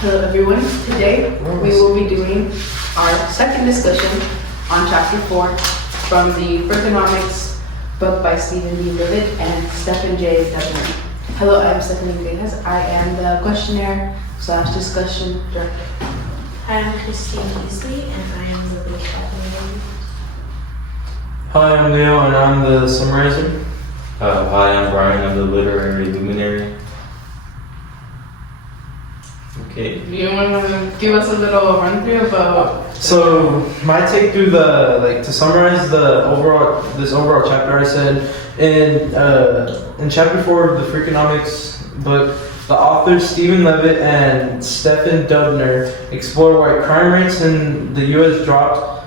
Hello everyone. Today we will be doing our second discussion on chapter 4 from the Freakonomics book by Stephen D. Levitt and Stephen J. Dubner. Hello, I'm Stephanie Vegas. I am the questionnaire / discussion director. Hi, I'm Christine Easley and I am the lead admin. Hi, I'm Leo and I'm the summarizer. Hi, I'm Brian. I'm the literary luminary. Okay. Do you want to give us a little run through about? So my take through to summarize this overall chapter, I said in chapter 4 of the Freakonomics book, the authors Stephen Levitt and Stephen Dubner explore why crime rates in the U.S. dropped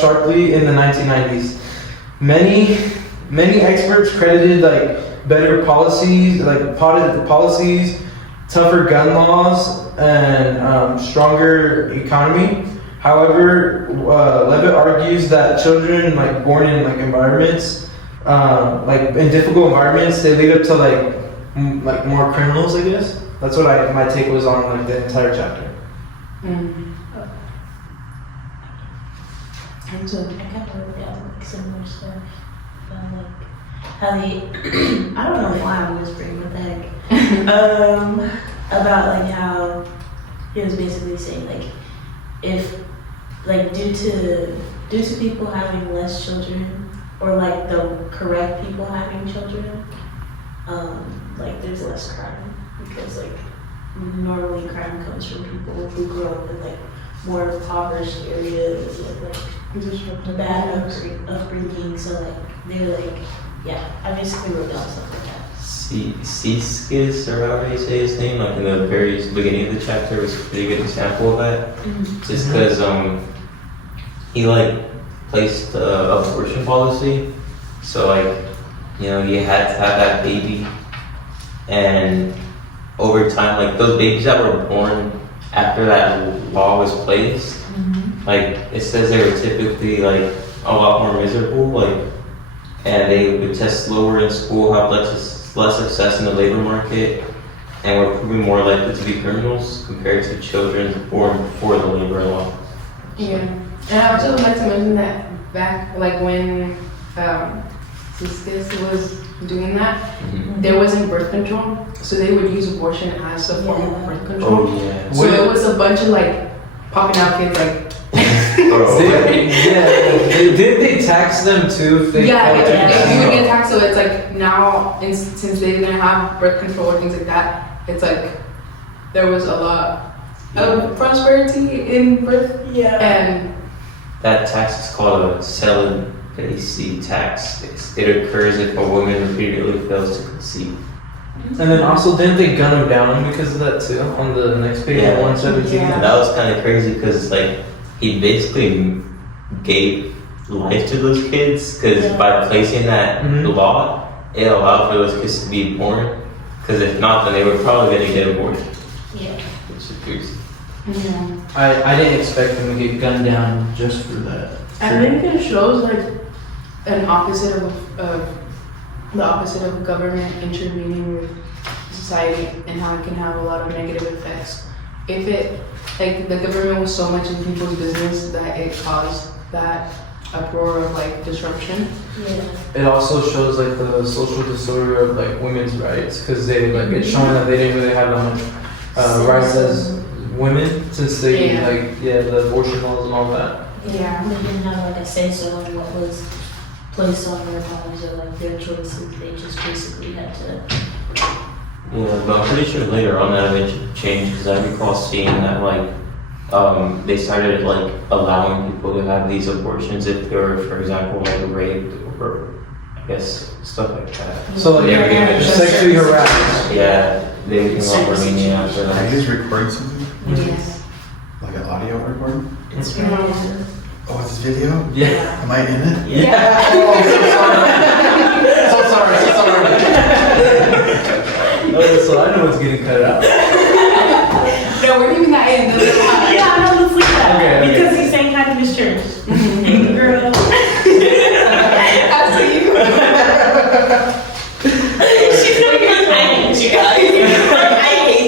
sharply in the 1990s. Many experts credited better policies, tougher gun laws, and stronger economy. However, Levitt argues that children born in environments, in difficult environments, they lead up to more criminals. I guess that's what my take was on the entire chapter. And so I kind of wrote down similar stuff about how they, I don't know why I'm whispering, what the heck, about how he was basically saying if due to people having less children or the correct people having children, there's less crime because normally crime comes from people who grew up in more impoverished areas with bad upbringing. So they're I basically wrote down stuff like that. Seaskis, or however you say his name, in the very beginning of the chapter, was a pretty good example of that. Just because he placed abortion policy, so you had to have that baby, and over time, those babies that were born after that law was placed, it says they were typically a lot more miserable, and they would test lower in school, have less success in the labor market, and were proving more likely to be criminals compared to children born before the labor law. Yeah, and I also would like to mention that back when Diccussion was doing that, there wasn't birth control, so they would use abortion as a form of birth control. Oh yeah. So it was a bunch of popping out kids Did they tax them too? If they you would get taxed. So it's now, since they didn't have birth control or things like that, it's there was a lot of prosperity in birth. Yeah. And That tax is called a celibacy tax. It occurs if a woman repeatedly fails to conceive. And then also, didn't they gun him down because of that too? On the next page, Yeah. 117. Yeah. And that was kind of crazy because he basically gave life to those kids because by placing that law, it allowed for those kids to be born. Because if not, then they were probably going to get aborted. Yeah. Which is crazy. I didn't expect them to get gunned down just for that. I think it shows an opposite of the opposite of government intervening with society and how it can have a lot of negative effects. If it the government was so much in people's business that it caused that uproar of disruption. Yeah. It also shows the social disorder of women's rights because they it's showing that they didn't really have that much rights as women since they the abortion laws and all that. Yeah. They didn't have a say so in what was placed on their bodies or their choices. They just basically had to. Yeah, but I'm pretty sure later on that eventually changed because I recall seeing that they started allowing people to have these abortions if they were, for example, raped or I guess stuff like that. So sexually harassed. Yeah, they became more lenient after Are that. you guys recording something? Yes. Like an audio recording? It's Oh, it's video? Yeah. Am I in it? Yeah. Oh, so sorry. So I know what's getting cut out. No, we're leaving that in. Yeah, no, let's leave that. Okay. Because he's saying hi to Miss Church. Girl. I see you. She's gonna be like, I hate you guys. I hate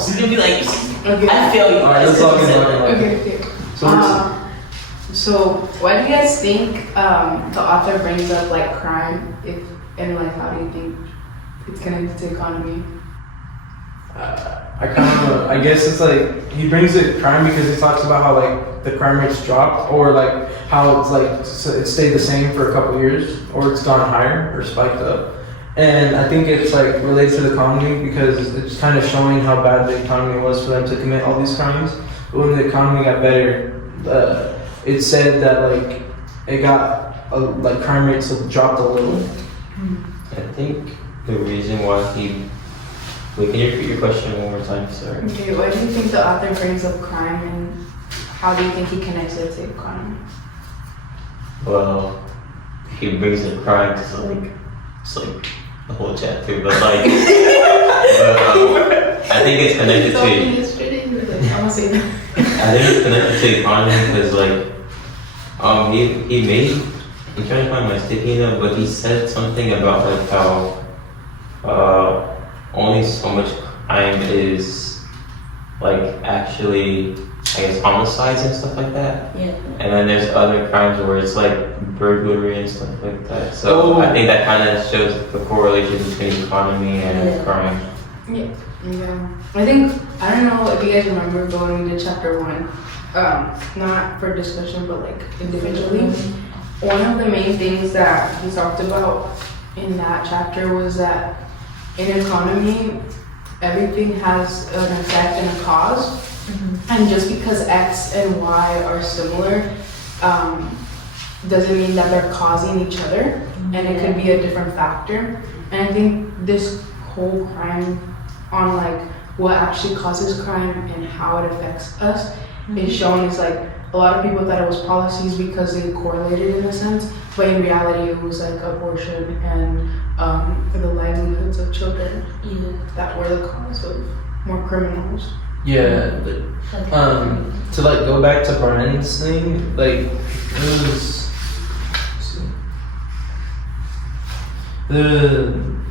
else. He's gonna be like, Okay. I feel you. Alright, let's talk about it. Okay. So we're So why do you guys think the author brings up like crime, and like how do you think it's connected to economy? I guess it's like he brings it crime because he talks about how like the crime rate's dropped, or like how it's like it stayed the same for a couple years, or it's gone higher or spiked up. And I think it's like related to the economy because it's kind of showing how bad the economy was for them to commit all these crimes. But when the economy got better, it said that like it got like crime rates dropped a little. I think the reason why he. Wait, can you repeat your question one more time? Sorry. Okay, why do you think the author brings up crime, and how do you think he connects it to economy? Well, he brings the crime because it's like the whole chapter, but like, I think it's connected to. I'm gonna say that. I think it's connected to economy because he made. I'm trying to find my sticky note, but he said something about like how only so much crime is like actually, I guess, homicides and stuff like that. Yeah. And then there's other crimes where it's like burglary and stuff like that. So I think that kind of shows the correlation between economy and crime. Yeah. I think, I don't know if you guys remember going to chapter 1, not for discussion, but like individually. One of the main things that he talked about in that chapter was that in economy, everything has an effect and a cause. And just because X and Y are similar, doesn't mean that they're causing each other. And it could be a different factor. And I think this whole crime on like what actually causes crime and how it affects us is shown as like a lot of people thought it was policies because they correlated in a sense, but in reality it was like abortion and the livelihoods of children that were the cause of more criminals. Yeah, to like go back to Brian's thing, like it was.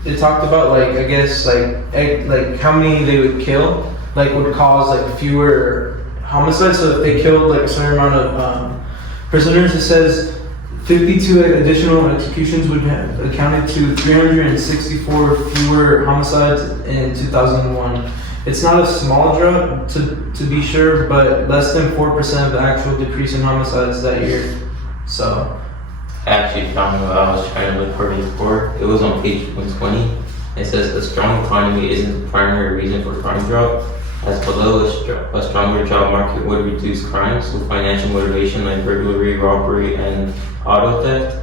It talked about like I guess like how many they would kill, like would cause like fewer homicides. So if they killed like a certain amount of prisoners, it says 52 additional executions would have accounted to 364 fewer homicides in 2001. It's not a small drop to be sure, but less than 4% of the actual decrease in homicides that year. So. I actually found what I was trying to look for before. It was on page 120. It says a strong economy isn't the primary reason for crime drop. As below, a stronger job market would reduce crimes with financial motivation like burglary, robbery, and auto theft.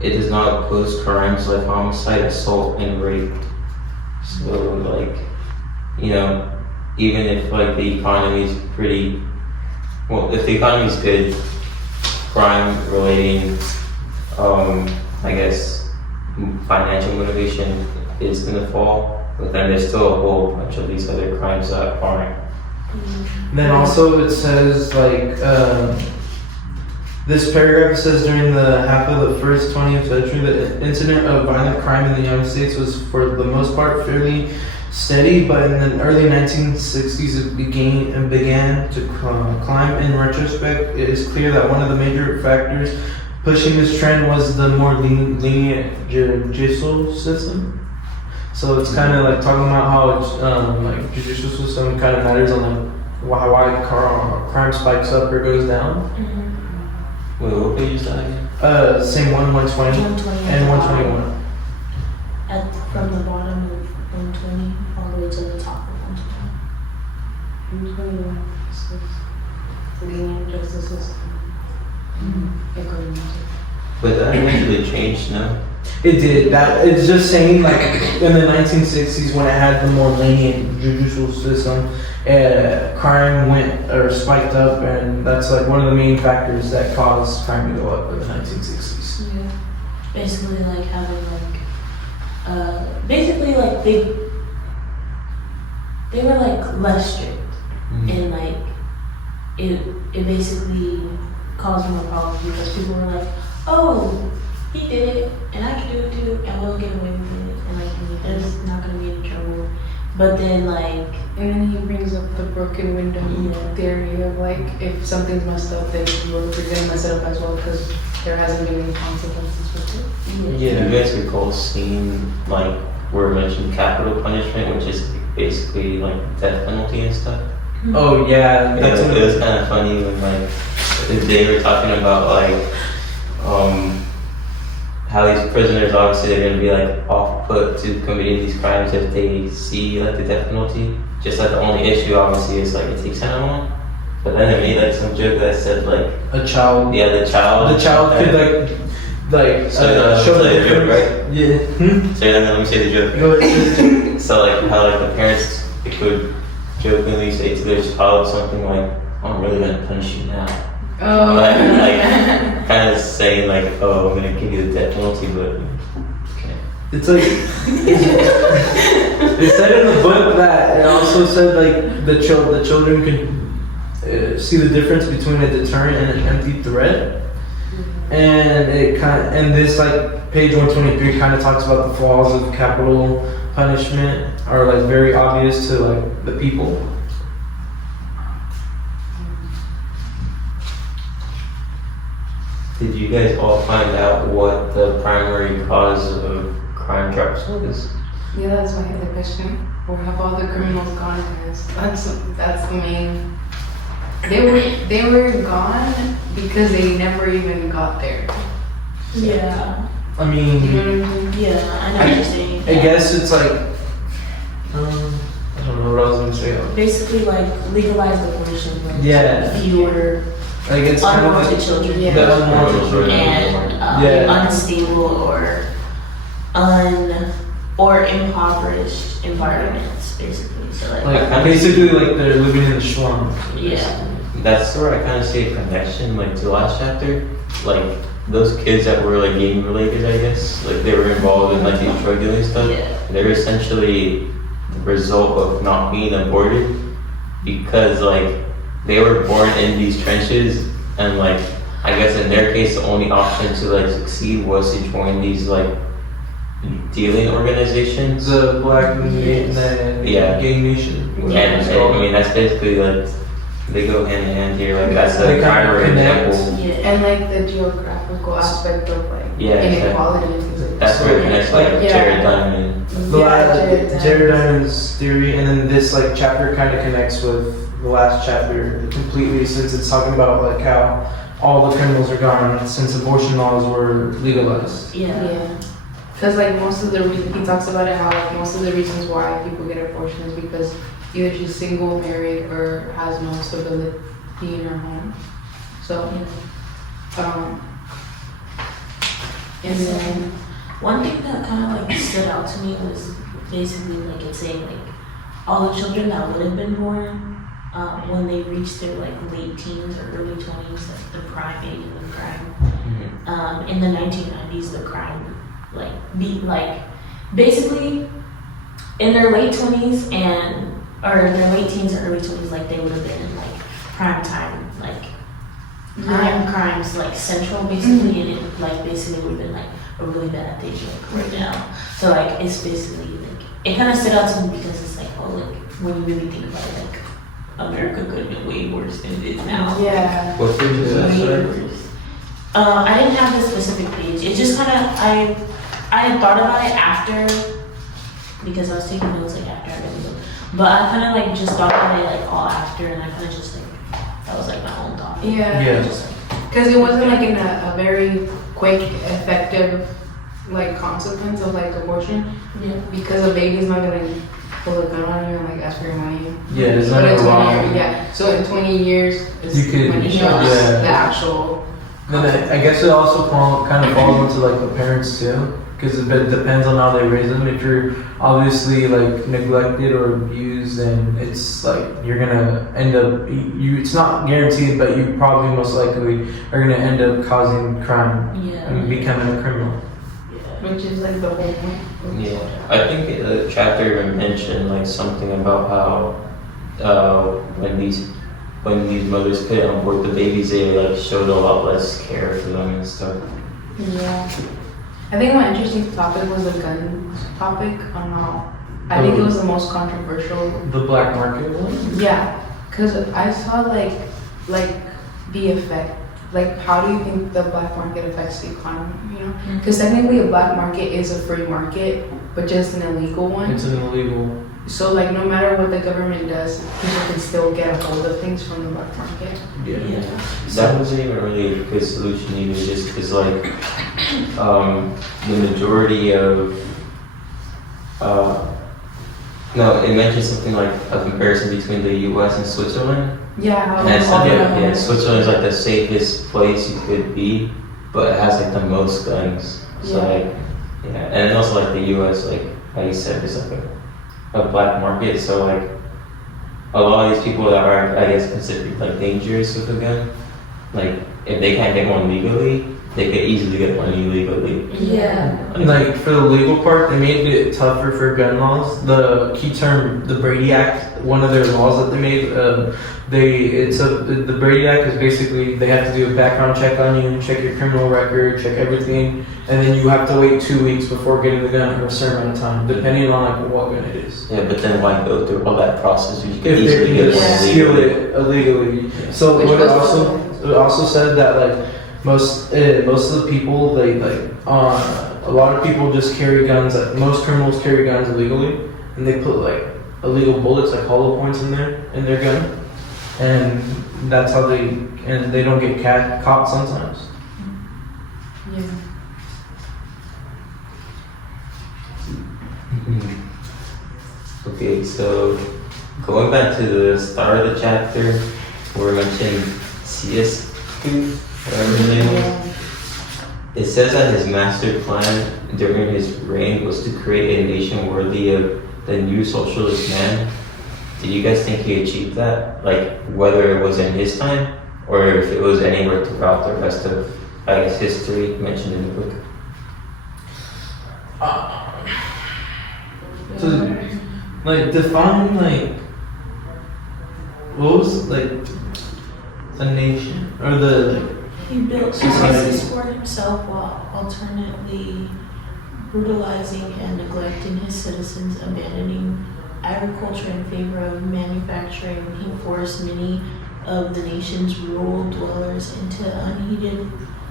It does not oppose crimes like homicide, assault, and rape. So like, you know, even if like the economy is pretty, well, if the economy is good, crime relating, I guess, financial motivation is gonna fall, but then there's still a whole bunch of these other crimes that aren't. Then also it says like this paragraph says during the half of the first 20th century, the incident of violent crime in the United States was for the most part fairly steady, but in the early 1960s it began to climb. In retrospect, it is clear that one of the major factors pushing this trend was the more lenient judicial system. So it's kind of like talking about how it's like judicial system kind of matters on like why crime spikes up or goes down. Wait, what page is that again? Same one, 120 and 121. From the bottom of 120 all the way to the top of 120. Lenient justice system. But that actually changed now. It did. That it's just saying like in the 1960s when it had the more lenient judicial system, crime went or spiked up, and that's like one of the main factors that caused crime to go up in the 1960s. Yeah. Basically like having like basically like they were like less strict and like it basically caused more problems because people were like, oh, he did it and I can do it too and we'll get away with it and like there's not gonna be any trouble. But then like, And then he brings up the broken window Yeah. theory of like, if something's messed up, then you're gonna mess it up as well because there hasn't been any consequences with it. Do you guys recall seeing like where it mentioned capital punishment, which is basically like death penalty and stuff? Oh yeah, It that's was kind of funny when like they were talking about like how these prisoners obviously they're gonna be like off put to committing these crimes if they see like the death penalty. Just that the only issue obviously is like it takes kind of long. But then they made like some joke that said like a child. yeah the child could like So, show the the joke, difference. Yeah. So then let me say the joke. Go ahead. So like how like the parents could jokingly say to their child something like, "I'm really gonna punish you now." Oh. Like kind of saying like, "Oh, I'm gonna give you the death penalty," but okay. It's like it said in the book that it also said like the children can see the difference between a deterrent and an empty threat, and this like page 123 kind of talks about the flaws of capital punishment are like very obvious to like the people. Did you guys all find out what the primary cause of crime drops was? Yeah, that's my other question. Where have all the criminals gone? Guys? That's the main. They were gone because they never even got there. yeah, I mean, You know what I mean? yeah, I know what you're saying. I guess it's like I don't know what I was gonna say. Basically, like legalized abortion. Like, Yeah. fewer Like it's kind of unwanted like children. Yeah. the unwanted children. And Yeah. unstable or impoverished environments, basically. So Like basically like they're living in the slum. yeah, That's where I kind of see a connection, like to the last chapter. Like those kids that were like gang related, I guess, like they were involved in like these drug dealing stuff. yeah, They're essentially the result of not being aborted because like they were born in these trenches and like I guess in their case the only option to like succeed was to join these like dealing organizations. The black Yeah. gay nation. And I mean that's basically like they go hand in hand here. Like that's They the kind of primary connect. example. yeah. And like the geographical aspect of like Yeah, inequality. and things like That's that. where it connects like Yeah. Jared Diamond. The Yeah, Jared Diamond's theory, and then this like chapter kind of connects with the last chapter completely, since it's talking about like how all the criminals are gone since abortion laws were legalized. Yeah. Yeah. Because like most of the he talks about it how like most of the reasons why people get abortion is because either she's single, married, or has no stability in her home. So, and then One thing that kind of like stood out to me was basically like it's saying like all the children that would have been born when they reached their like late teens or early 20s, like the prime age of the crime. In the 1990s, the crime like basically in their late 20s or their late teens or early 20s, like they would have been in like prime time, like crimes like central basically, and it like basically would have been like a really bad thing like right now. So like it's basically like it kind of stood out to me because it's like, oh, like when you really think about it, like America could have been way worse than it is now. yeah. What page is that? Way Sorry? worse. I didn't have the specific page. It just kind of I had thought about it after because I was taking notes like after I read the book, but I kind of like just thought about it like all after, and I kind of just like that was like my own thought. Yeah. Yeah. Just like, Because it wasn't like in a very quick, effective like consequence of like abortion. yeah. Because a baby's not gonna pull a gun on you and like ask for your money. Yeah, it's But not in 20 wrong. years, yeah. So in 20 years, it's You could- when it shows yeah. the actual. And I guess it also kind of falls into like the parents too, because it depends on how they raise them. If you're obviously like neglected or abused, then it's like you're gonna end up it's not guaranteed, but you probably most likely are gonna end up causing crime Yeah. and becoming a criminal. Yeah. Which is like the whole point. Yeah, I think the chapter even mentioned like something about how when these mothers couldn't abort the babies, they like showed a lot less care for them and stuff. Yeah. I think my interesting topic was the gun topic on how I think it was the most controversial. The black market one? Yeah, because I saw like the effect. Like, how do you think the black market affects the economy? You know, because technically a black market is a free market, but just an illegal one. It's an illegal. So like, no matter what the government does, people can still get a hold of things from the black market. Yeah. That wasn't even really a good solution either, just because like the majority of no, it mentioned something like a comparison between the U.S. and Switzerland. Yeah. And I said, yeah, Switzerland is like the safest place you could be, but it has like the most guns. So Yeah. like, yeah, and then also like the U.S. like how you said is like a black market. So like a lot of these people that are I guess considered like dangerous with a gun, like if they can't get one legally, they could easily get one illegally. Yeah. Like for the legal part, they made it tougher for gun laws. The key term, the Brady Act, one of their laws that they made, the Brady Act is basically they have to do a background check on you, check your criminal record, check everything, and then you have to wait 2 weeks before getting the gun for a certain amount of time, depending on like what gun it is. Yeah, but then why go through all that process if you could If they easily can get just one steal illegally? it illegally. Yeah. So Which what was it also said that like most of the people they like a lot of people just carry guns. Like, most criminals carry guns illegally, and they put like illegal bullets, like hollow points in their gun, and that's how they don't get caught sometimes. Yeah. Okay, so going back to the start of the chapter, where we mentioned CS2, whatever his name was. It says that his master plan during his reign was to create a nation worthy of the new socialist man. Did you guys think he achieved that? Like, whether it was in his time, or if it was anywhere throughout the rest of, I guess, history mentioned in the book? So, like define like what was like a nation or the like. He built Society. houses for himself while alternately brutalizing and neglecting his citizens, abandoning agriculture in favor of manufacturing. He forced many of the nation's rural dwellers into unheated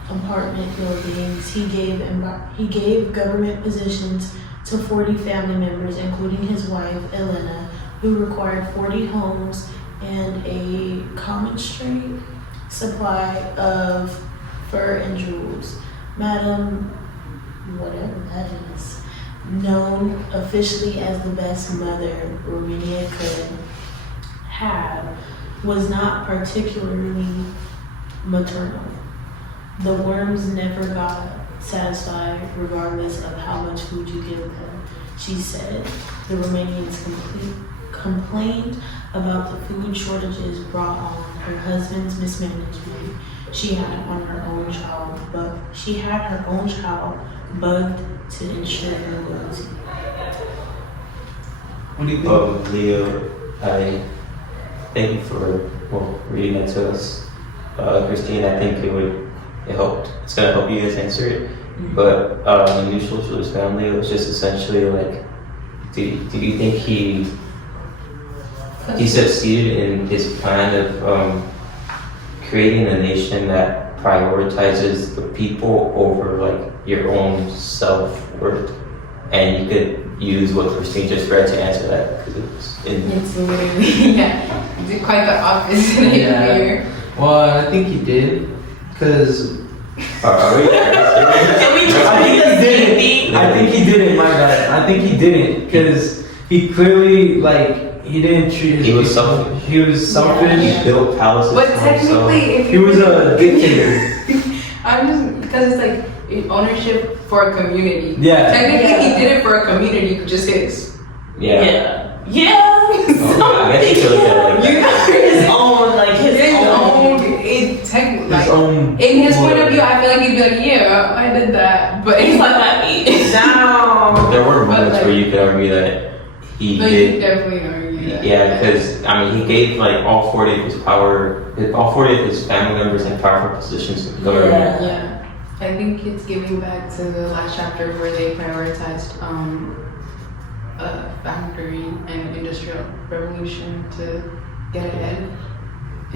apartment buildings. He gave government positions to 40 family members, including his wife, Elena, who required 40 homes and a common street supply of fur and jewels. Madam, whatever that is, known officially as the best mother Romania could have, was not particularly maternal. The worms never got satisfied regardless of how much food you give them, she said. The Romanians complained about the food shortages brought on her husband's mismanagement. She had her own child bugged to ensure her loyalty. What do you think? Leo, I thank you for reading that to us. Christine, I think it helped. It's gonna help you guys answer it. But the new socialist family was just essentially like, do you think he succeeded in his plan of creating a nation that prioritizes the people over like your own self-worth? And you could use what Christine just read to answer that because It's literally, yeah, it's quite the opposite here. Well, I think he did, because are we? I think he didn't. My bad. I think he didn't, because he clearly he didn't treat. He was selfish. He was selfish. He built palaces But for himself. technically, if He was a dictator. I'm just, because it's like ownership for a community. Yeah. Technically, he did it for a community, just his. Yeah. Yeah. I guess you could look at it like You that. got His own, like his own. His own. In his point of view, I feel like he'd be like, yeah, I did that. But He's it's like like, that. Down. There were But, moments like- where you could argue that he you did. definitely argue that. Yeah, because I mean, he gave like all 40 of his family members in powerful positions in government. Yeah. I think it's giving back to the last chapter where they prioritized factory and industrial revolution to get ahead.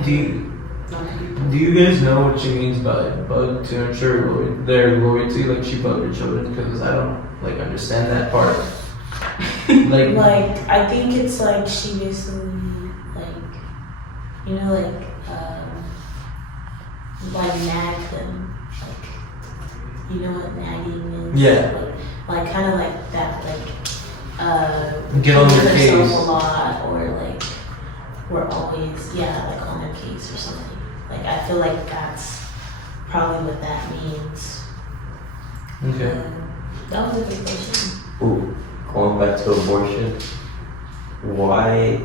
Do you, Not to be do you guys know what she means by bug to ensure their loyalty? Like she bugged her children, because I don't like understand that part. Like, Like, I think it's like she basically, like, you know, like nag them. Like, you know what nagging is? Yeah. Like kind of like that, like, get on their herself case. a lot, or like, we're always, like on their case or something. Like, I feel like that's probably what that means. Okay. That was a good question. Ooh, going back to abortion, why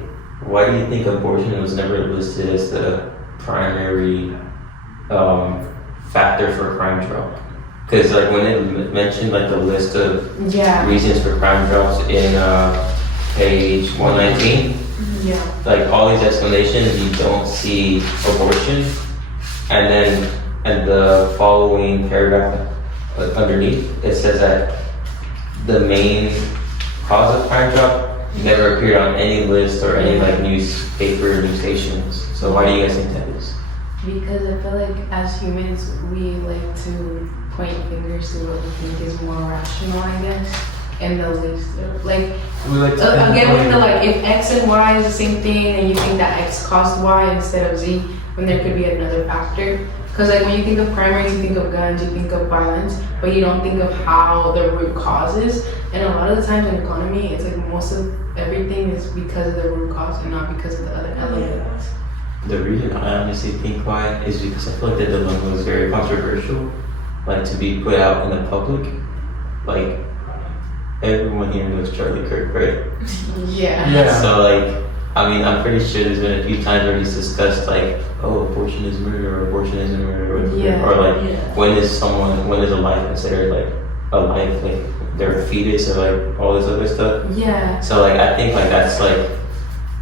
do you think abortion was never listed as the primary factor for crime drop? Because like when it mentioned like the list of Yeah. reasons for crime drops in page 119, Yeah. like all these explanations, you don't see abortion, and then in the following paragraph underneath, it says that the main cause of crime drop never appeared on any list or any like newspaper news stations. So why do you guys think that is? Because I feel like as humans, we like to point fingers to what we think is more rational, I guess, and the least, like, We like to again with the like, if X and Y is the same thing and you think that X caused Y instead of Z, when there could be another factor. Because like when you think of crime, you think of guns, you think of violence, but you don't think of how the root cause is. And a lot of the times in economy, it's like most of everything is because of the root cause and not because of the other elements. The reason I honestly think why is because I feel like the dilemma is very controversial, like to be put out in the public. Like everyone here knows Charlie Kirk, right? Yeah. Yeah. So like, I mean, I'm pretty sure there's been a few times where he's discussed like, oh, abortion is murder, or abortion isn't murder, or, Yeah. or like, Yeah. when is a life considered like a life, like they're a fetus or like all this other stuff. Yeah. So like, I think like that's like,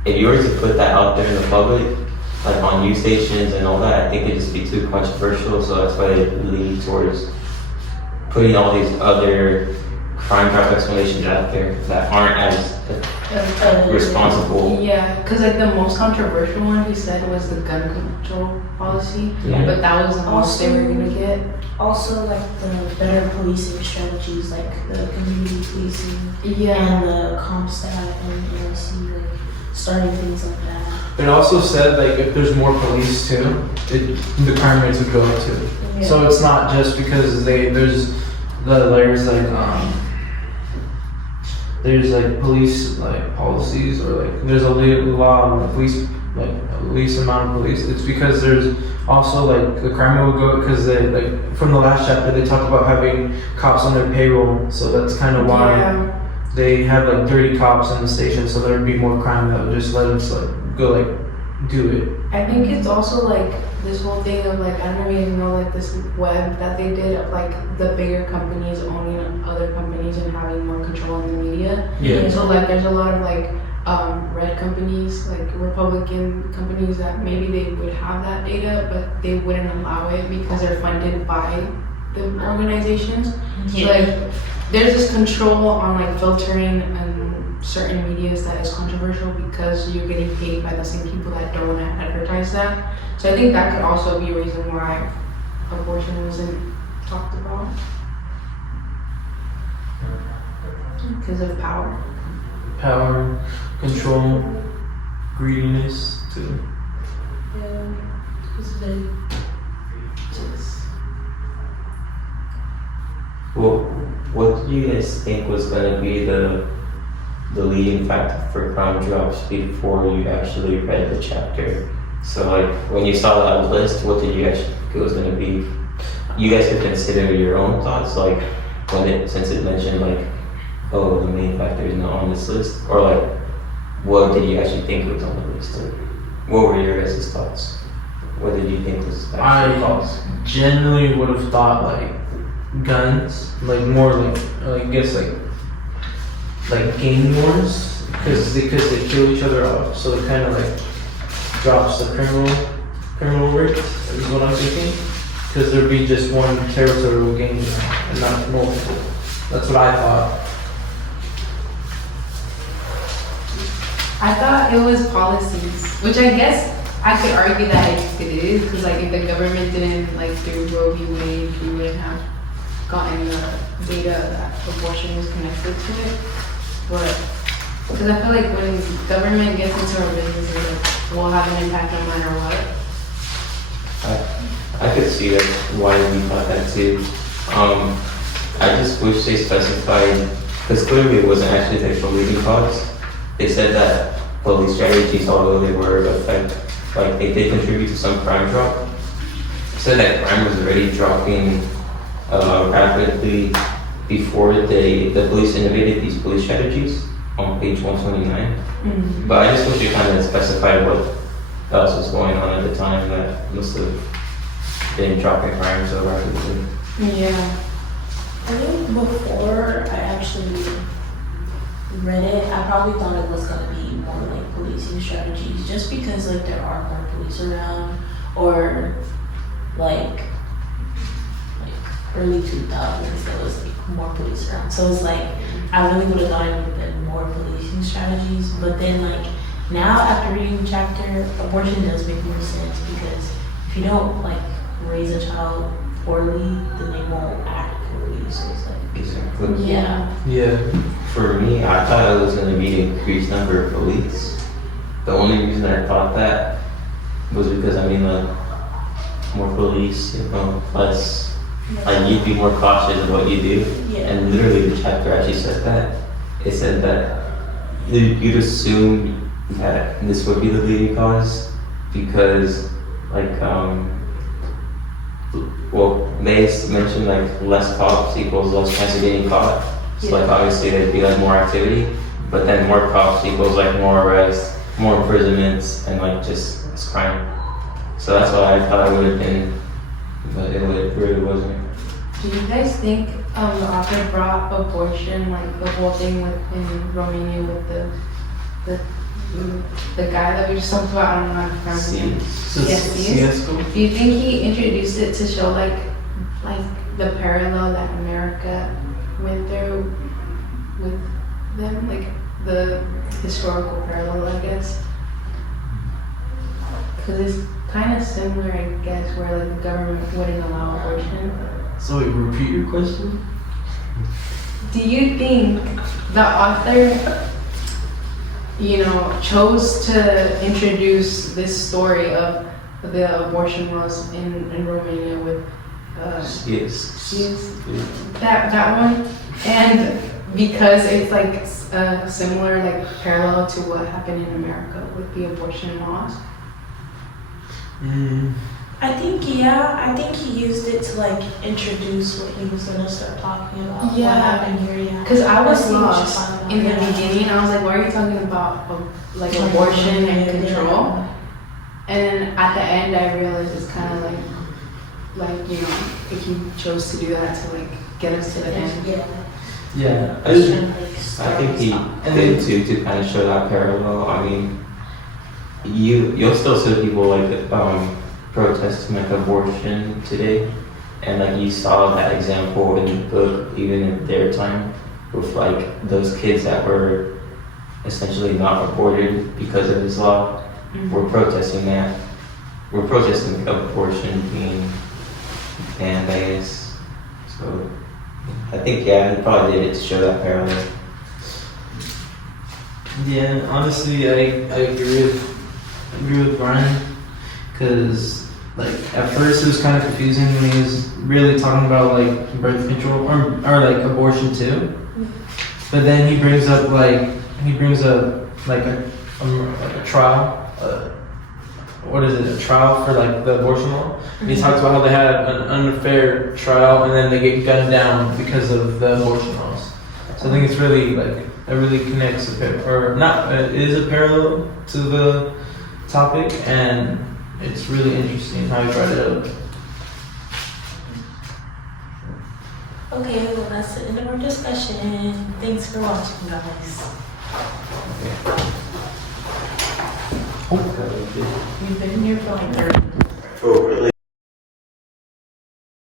if you were to put that out there in the public, like on news stations and all that, I think it'd just be too controversial. So that's why they lean towards putting all these other crime drop explanations out there that aren't as responsible. Yeah, because like the most controversial one he said was the gun control policy, Yeah. but that was the most they were gonna get. Also, like the better policing strategies, like the community policing Yeah. and the comp stat and NLC, like starting things like that. It also said like if there's more police too, the crime rates would go up too. Yeah. So it's not just because there's police like policies, or like there's a law of police, like a least amount of police. It's because there's also like the crime will go, because they like from the last chapter they talk about having cops on their payroll, so that's kind of why Yeah. they have like 30 cops in the station, so there'd be more crime that would just let us like go like do it. I think it's also like this whole thing of like, I don't even know, like this web that they did of like the bigger companies owning other companies and having more control in the media. Yeah. So like there's a lot of like red companies, like Republican companies that maybe they would have that data, but they wouldn't allow it because they're funded by the organizations. So like there's this control on like filtering and certain medias that is controversial because you're getting paid by the same people that don't want to advertise that. So I think that could also be a reason why abortion wasn't talked about. Because of power. Power, control, greediness too. Yeah, it's very just. Well, what do you guys think was going to be the leading factor for crime drops before you actually read the chapter? So like when you saw that list, what did you actually think it was going to be? You guys could consider your own thoughts, like since it mentioned like, oh, the main factor is not on this list, or like what did you actually think was on the list? Like, what were your guys' thoughts? What did you think was the actual cause? Generally would have thought like guns, like more like I guess like gang wars, because they kill each other off, so it kind of like drops the criminal rate is what I'm thinking, because there'd be just one territorial gang and not multiple. That's what I thought. I thought it was policies, which I guess I could argue that it is, because like if the government didn't like do Roe v. Wade, we wouldn't have gotten the data that abortion was connected to it. But because I feel like when government gets into our business, it will have an impact no matter what. I could see that why we thought that too. I just wish they specified, because clearly it wasn't actually the actual leading cause. They said that police strategies, although they were like they did contribute to some crime drop. Said that crime was already dropping rapidly before the police innovated these police strategies on page 129. Mm-hmm. But I just wish they kind of specified what else was going on at the time that must have been dropping crime so rapidly. Yeah. I think before I actually read it, I probably thought it was gonna be more like policing strategies, just because like there are more police around, or like early 2000s there was like more police around. So it's like I really would have thought it would have been more policing strategies, but then like now after reading the chapter, abortion does make more sense, because if you don't like raise a child poorly, then they won't act poorly. So it's like Exactly. yeah. Yeah. For me, I thought it was going to be an increased number of police. The only reason I thought that was because, I mean, like, more police, you know, less, like, you'd be more cautious of what you do. Yeah. And literally the chapter actually said that. It said that you'd assume that this would be the leading cause because, like, well, they mentioned like less cops equals less chance of getting caught. So like obviously there'd be like more activity, but then more cops equals like more arrests, more imprisonments, and like just less crime. So that's what I thought it would have been, but it really wasn't. Do you guys think the author brought abortion, like the whole thing with in Romania with the guy that we just talked about? I don't know how to pronounce his name. Yes. Do you think he introduced it to show like the parallel that America went through with them, like the historical parallel, I guess? Because it's kind of similar, I guess, where like the government wouldn't allow abortion. So wait, repeat your question? Do you think the author, chose to introduce this story of the abortion laws in Romania with Yes. that one, and because it's like similar, like parallel to what happened in America with the abortion laws? I think he used it to like introduce what he was gonna start talking about. Yeah. What happened here, yeah. Because I was I see what you're lost talking about, in the yeah. beginning. I was like, why are you talking about like abortion and control? And then at the end, I realized it's kind of like he chose to do that to like get us to the end. Yeah. Yeah. I think he did too, to kind of show that parallel. I mean, you'll still see people like protesting like abortion today, and like you saw that example in the book even in their time with like those kids that were essentially not aborted because of this law. We're protesting that. We're protesting abortion being banned, I guess. So I think he probably did it to show that parallel. Yeah, honestly, I agree with Brian, because like at first it was kind of confusing when he was really talking about like birth control or like abortion too, but then he brings up a trial. What is it? A trial for like the abortion law. And he talks about how they had an unfair trial and then they get gunned down because of the abortion laws. So I think it's really like it really connects it is a parallel to the topic, and it's really interesting how he brought it up. Okay, well that's the end of our discussion. Thanks for watching, guys. We've been here for like 30 minutes. Oh, really?